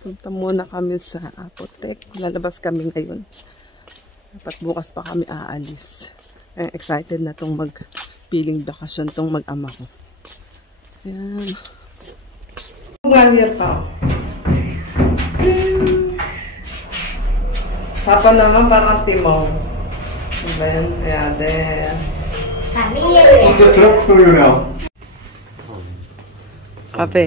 Punta muna kami sa Apotek. Lalabas kami ngayon. Dapat bukas pa kami aalis. Excited na tong magpiling bakasyon tong mag-ama ko. Ayan. 1 year pa. Papa naman parang Timon. Diba yan? Kaya din. Pamilya. Kape.